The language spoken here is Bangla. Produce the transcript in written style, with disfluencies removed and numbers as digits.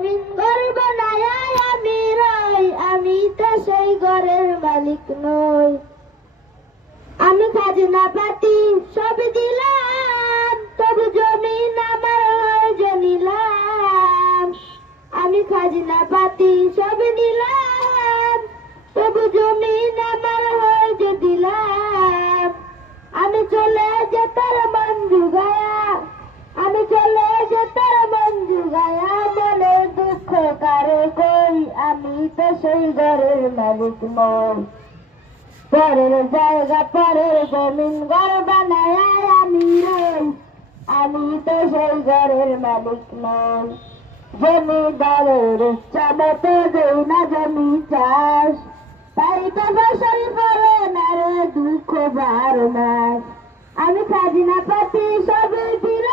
জমিন ঘর বানায় আমি রই, আমি তো সেই ঘরের মালিক নই। আমি খাজনা পাতি সব দিলাম, তবু জমিন আমার হয়ে নিলাম। আমি খাজনা পাতি সব নিলাম, তবু জমিন আমার হয়ে দিলাম। আমি চলে যেতার মন জুগায়া, আমি চলে যেতার মন জুগায়া, মনে দুঃখ কারে কই, আমি তো সেই ঘরের মালিক নই। পরের জায়গা পরের জমিন ঘর বানায় আমি রই, আমি তো সেই ঘরের মালিক নই। জমিদারের ইচ্ছা মতো দেই না জমি চাষ, তাই তো ফসল ফলে না রে দুঃখ বার মাস। আমি খাজনা পাতি সবই দিলাম,